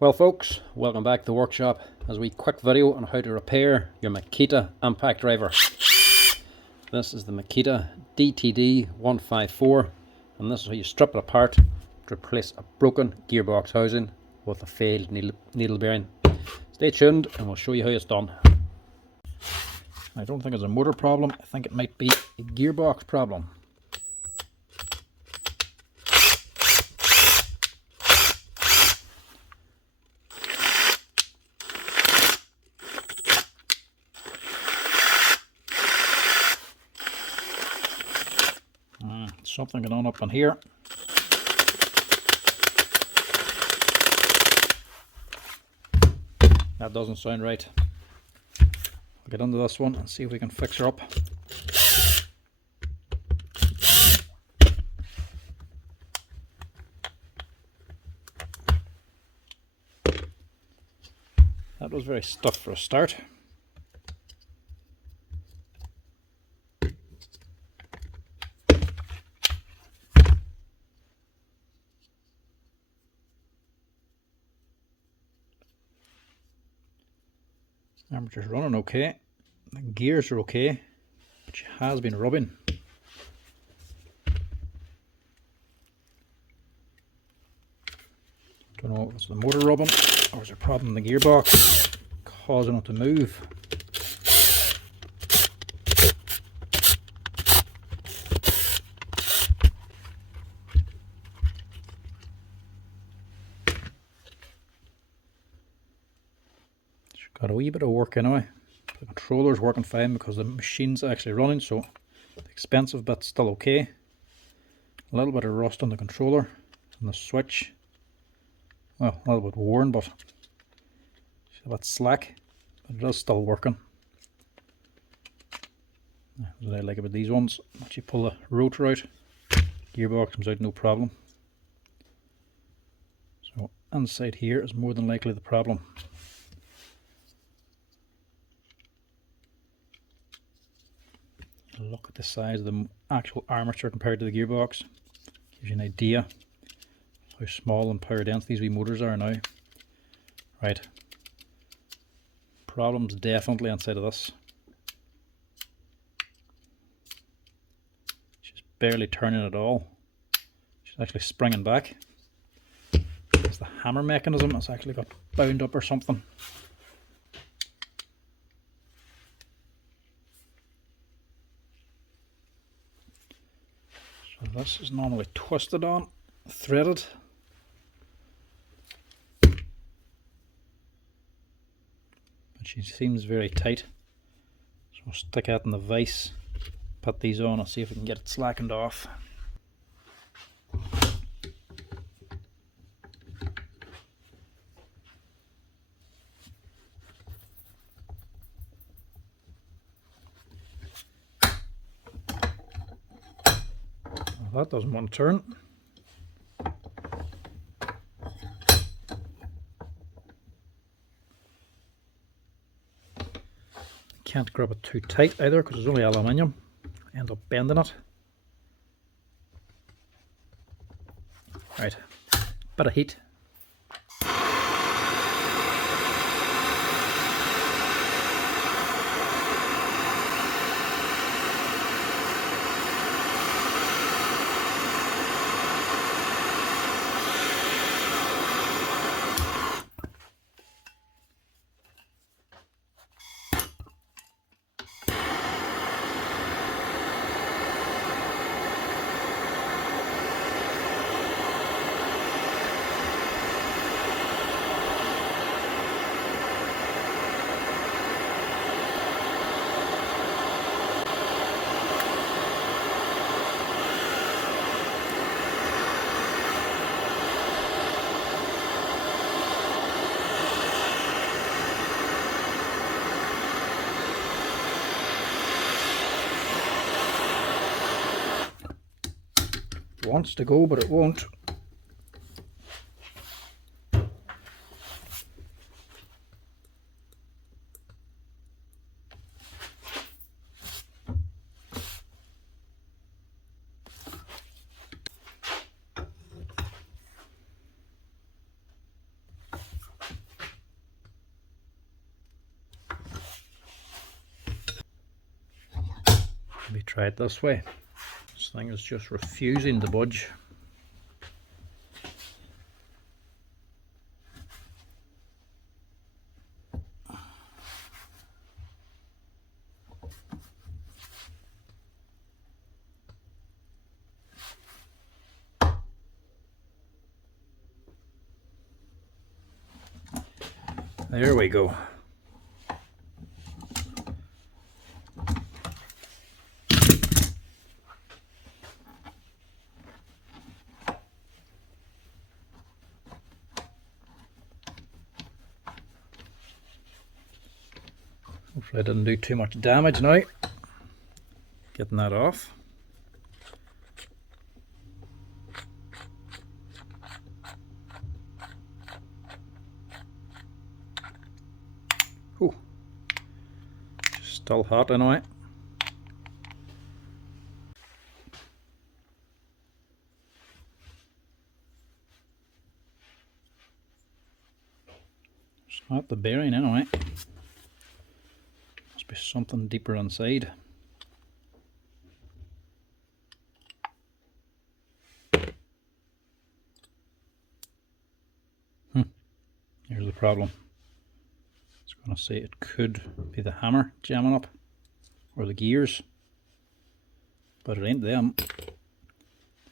Well folks, welcome back to the workshop as a wee quick video on how to repair your Makita Impact Driver. This is the Makita DTD154 and this is how you strip it apart to replace a broken gearbox housing with a failed needle bearing. Stay tuned and we'll show you how it's done. I don't think it's a motor problem, I think it might be a gearbox problem. Something going on up in here. That doesn't sound right. We'll get into this one and see if we can fix her up. That was very stiff for a start. Armature's running okay, the gears are okay, but she has been rubbing. Don't know if it's the motor rubbing or is there a problem in the gearbox causing it to move. Got a wee bit of work anyway. The controller's working fine because the machine's actually running, so the expensive bit's still okay. A little bit of rust on the controller and the switch. Well, a little bit worn, but it's a bit slack, but it is still working. That's what I like about these ones. Once you pull the rotor out, gearbox comes out no problem. So inside here is more than likely the problem. Look at the size of the actual armature compared to the gearbox. Gives you an idea how small and power dense these wee motors are now. Right. Problems definitely inside of this. She's barely turning at all. She's actually springing back. It's the hammer mechanism that's actually got bound up or something. So this is normally twisted on, threaded. But she seems very tight. So we'll stick that in the vise, put these on and see if we can get it slackened off. That doesn't want to turn. Can't grab it too tight either because it's only aluminium. End up bending it. Right, bit of heat. It wants to go, but it won't. Maybe try it this way. This thing is just refusing to budge. There we go. Hopefully I didn't do too much damage now. Getting that off. Ooh. Still hot anyway. It's not the bearing anyway. Must be something deeper inside. Here's the problem. It's going to say it could be the hammer jamming up or the gears, but it ain't them.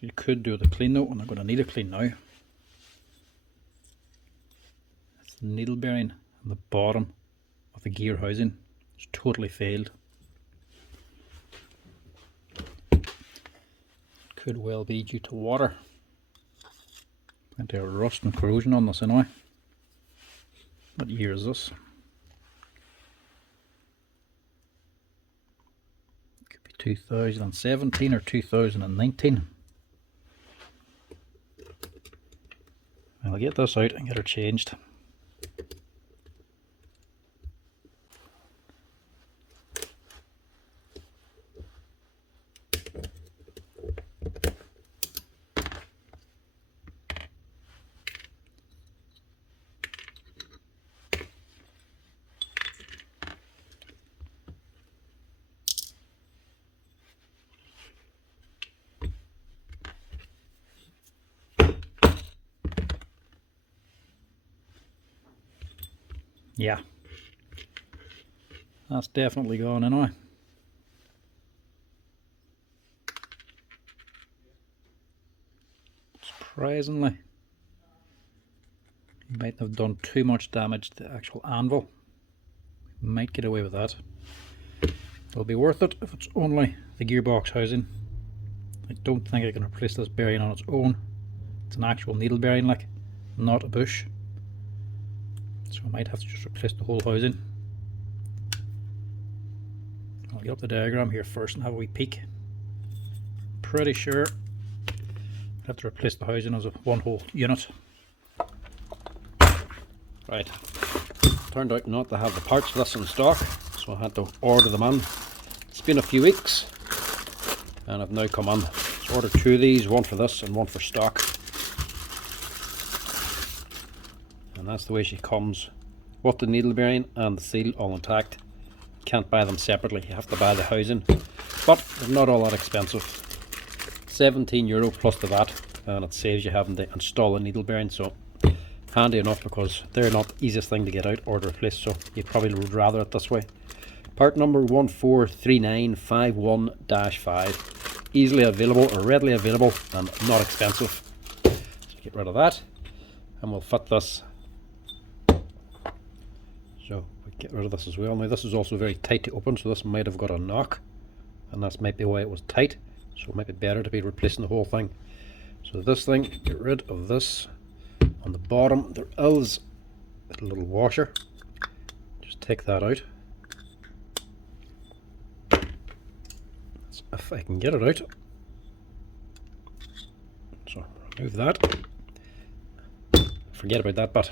You could do the clean though, and I'm going to need a clean now. It's the needle bearing on the bottom of the gear housing. It's totally failed. It could well be due to water. Plenty of rust and corrosion on this anyway. What year is this? Could be 2017 or 2019. I'll get this out and get her changed. Yeah, that's definitely gone anyway. Surprisingly, you might have done too much damage to the actual anvil. Might get away with that. It'll be worth it if it's only the gearbox housing. I don't think I can replace this bearing on its own. It's an actual needle bearing, like, not a bush. So I might have to just replace the whole housing. I'll get up the diagram here first and have a wee peek. Pretty sure I have to replace the housing as a one whole unit. Right, turned out not to have the parts for this in stock, so I had to order them in. It's been a few weeks and I've now come in. So I ordered two of these, one for this and one for stock. And that's the way she comes, with the needle bearing and the seal all intact. Can't buy them separately, you have to buy the housing, but they're not all that expensive. €17 plus the VAT, and it saves you having to install a needle bearing, so handy enough because they're not the easiest thing to get out or to replace, so you probably would rather it this way. Part number 143951-5, easily available or readily available and not expensive. So get rid of that and we'll fit this. So we get rid of this as well. Now this is also very tight to open, so this might have got a knock, and that's might be why it was tight. So it might be better to be replacing the whole thing. So this thing, get rid of this. On the bottom there is a little washer. Just take that out. That's if I can get it out. So remove that. Forget about that bit.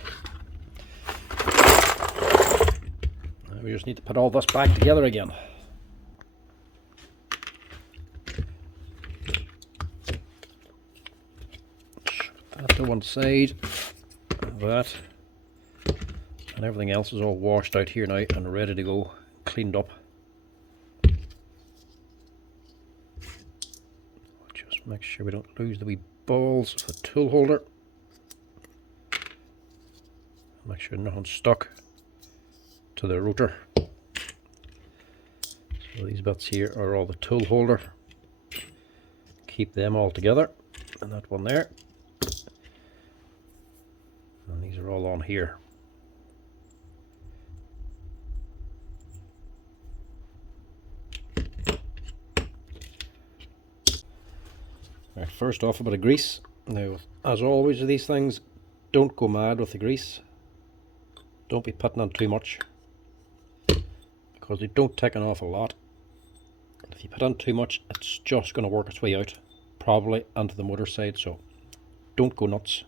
We just need to put all this back together again. Put that to one side, that, and everything else is all washed out here now and ready to go, cleaned up. Just make sure we don't lose the wee balls of the tool holder. Make sure nothing's stuck to the rotor. So these bits here are all the tool holder. Keep them all together, and that one there. And these are all on here. Right, first off, a bit of grease. Now, as always with these things, don't go mad with the grease. Don't be putting on too much, because they don't take an awful lot. If you put on too much, it's just going to work its way out, probably onto the motor side, so don't go nuts.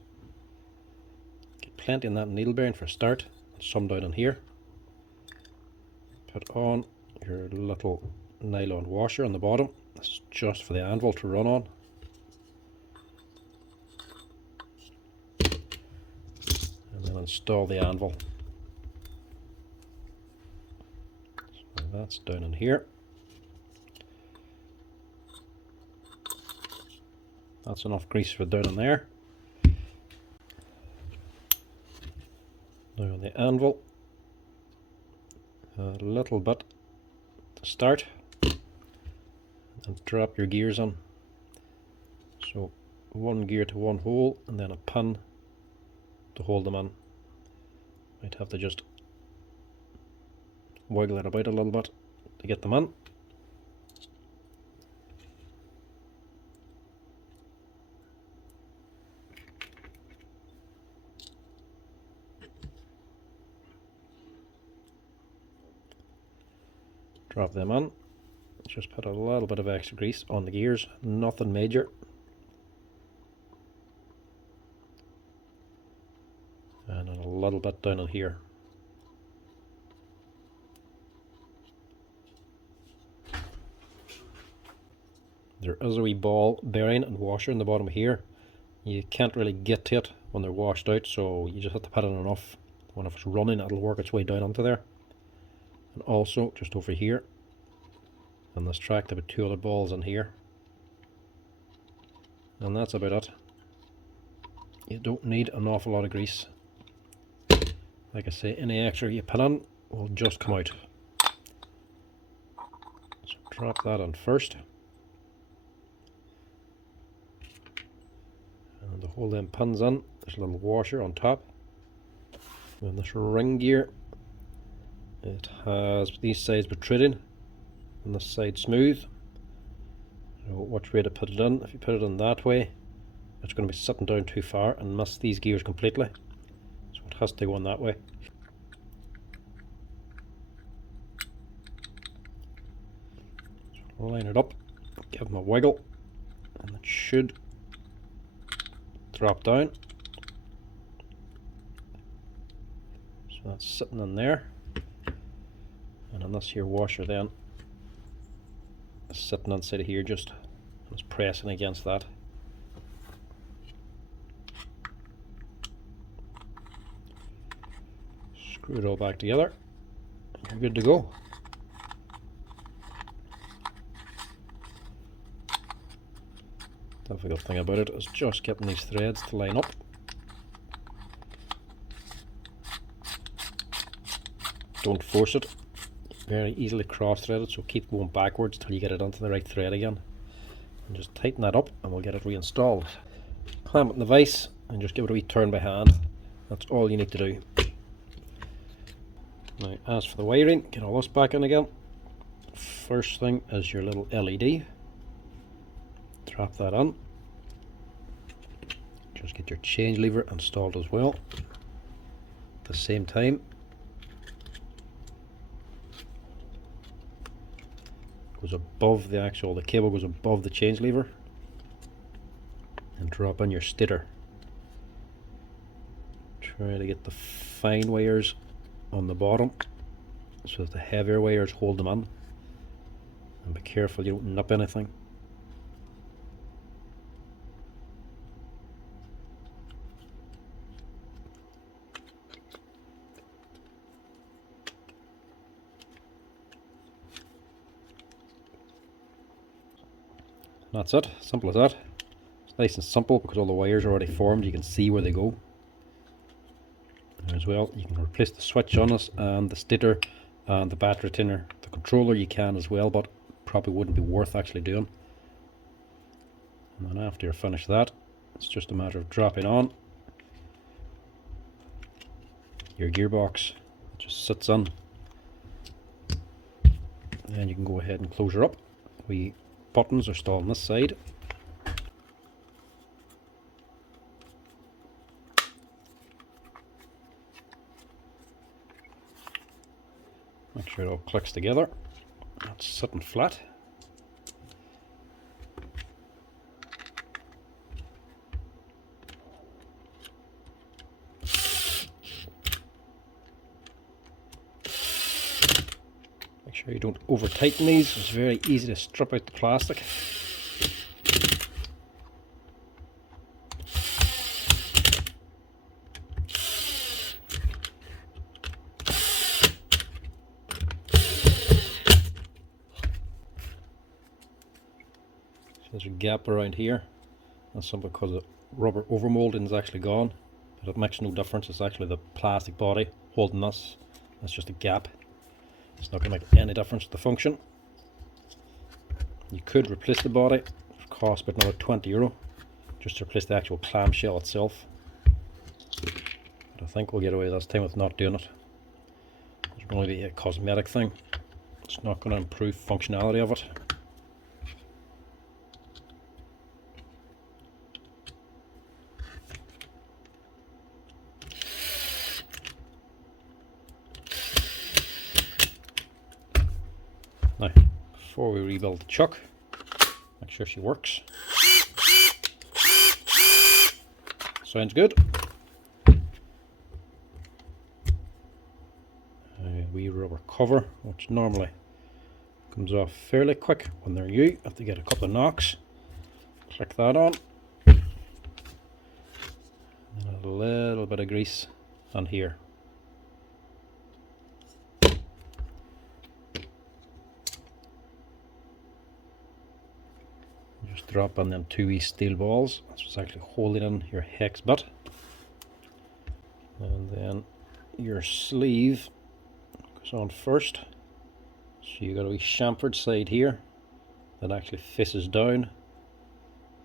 Get plenty in that needle bearing for a start, and some down in here. Put on your little nylon washer on the bottom. This is just for the anvil to run on. And then install the anvil. So that's down in here. That's enough grease for down in there. Now on the anvil, a little bit to start, and drop your gears on. So one gear to one hole, and then a pin to hold them in. Might have to just wiggle it about a little bit to get them in. Drop them in. Just put a little bit of extra grease on the gears, nothing major. And a little bit down in here. There is a wee ball bearing and washer in the bottom here. You can't really get to it when they're washed out, so you just have to put in enough. When it's running, it'll work its way down onto there. And also, just over here, on this track, there are two other balls in here. And that's about it. You don't need an awful lot of grease. Like I say, any extra you put in will just come out. So drop that in first. And to hold them pins in, there's a little washer on top. And this ring gear, it has these sides protruding and this side smooth. So which way to put it in? If you put it in that way, it's going to be sitting down too far and miss these gears completely. So it has to go in that way. So line it up, give them a wiggle, and it should drop down. So that's sitting in there. And on this here washer then, sitting inside of here, just pressing against that. Screw it all back together, and you're good to go. Difficult thing about it is just getting these threads to line up. Don't force it. Very easily cross-threaded, so keep going backwards till you get it onto the right thread again. And just tighten that up and we'll get it reinstalled. Clamp it in the vise and just give it a wee turn by hand. That's all you need to do. Now as for the wiring, get all this back in again. First thing is your little LED. Drop that on. Just get your change lever installed as well. At the same time, goes above the the cable goes above the change lever, and drop in your stator. Try to get the fine wires on the bottom so that the heavier wires hold them in, and be careful you don't nip anything. That's it, simple as that. It's nice and simple because all the wires are already formed, you can see where they go. And as well, you can replace the switch on it, and the stator, and the battery retainer. The controller you can as well, but probably wouldn't be worth actually doing. And then after you're finished that, it's just a matter of dropping on your gearbox. It just sits in. Then you can go ahead and close her up. The buttons are still on this side. Make sure it all clicks together. That's sitting flat. Make sure you don't over tighten these. It's very easy to strip out the plastic. There's a gap around here. That's simply because the rubber overmolding is actually gone, but it makes no difference. It's actually the plastic body holding this. That's just a gap. It's not going to make any difference to the function. You could replace the body. It costs about another €20 just to replace the actual clamshell itself. But I think we'll get away this time with not doing it. It's going to be a cosmetic thing. It's not going to improve functionality of it. Now, before we rebuild the chuck, make sure she works. Sounds good. A wee rubber cover, which normally comes off fairly quick when they're new. Have to get a couple of knocks. Click that on. And a little bit of grease on here. Just drop on them two wee steel balls. That's what's actually holding in your hex bit. And then your sleeve goes on first. So you got a wee chamfered side here that actually faces down.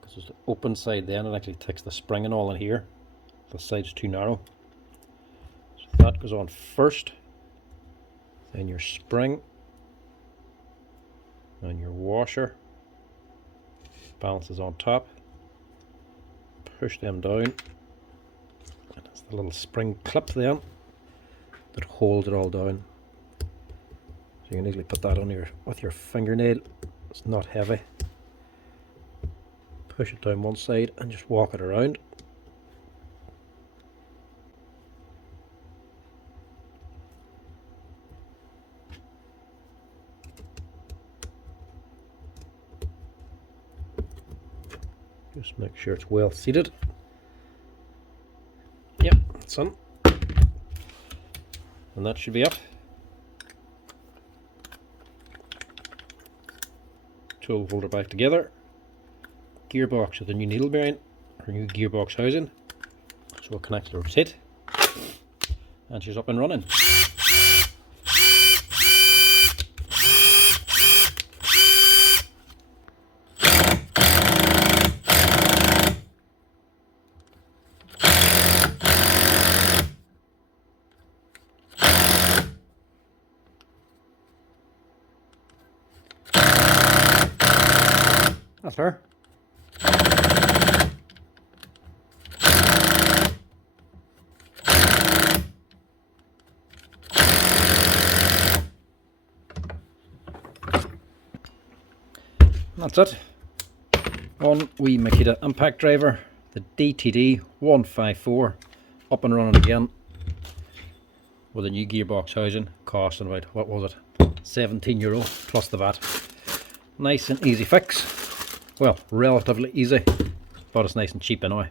Because there's the open side then, it actually takes the spring and all in here. The side's too narrow. So that goes on first. Then your spring and your washer. Balances on top. Push them down. And there's the little spring clip there that holds it all down. So you can easily put that on with your fingernail. It's not heavy. Push it down one side and just walk it around. Just make sure it's well seated. Yep, that's on. And that should be it. Tool holder back together. Gearbox with a new needle bearing, or new gearbox housing. So we'll connect to the rotate. And she's up and running. That's her. That's it. One wee Makita Impact Driver, the DTD154, up and running again with a new gearbox housing, costing about, what was it, €17 plus the VAT. Nice and easy fix. Well, relatively easy, but it's nice and cheap anyway.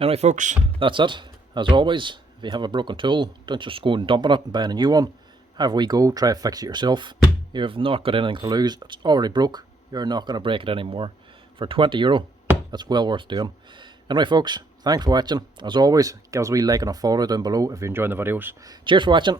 Anyway folks, that's it. As always, if you have a broken tool, don't just go and dump it and buy a new one. Have a wee go, try to fix it yourself. You've not got anything to lose, it's already broke. You're not going to break it anymore. for €20. That's well worth doing. Anyway folks, thanks for watching. As always, give us a wee like and a follow down below if you're enjoying the videos. Cheers for watching.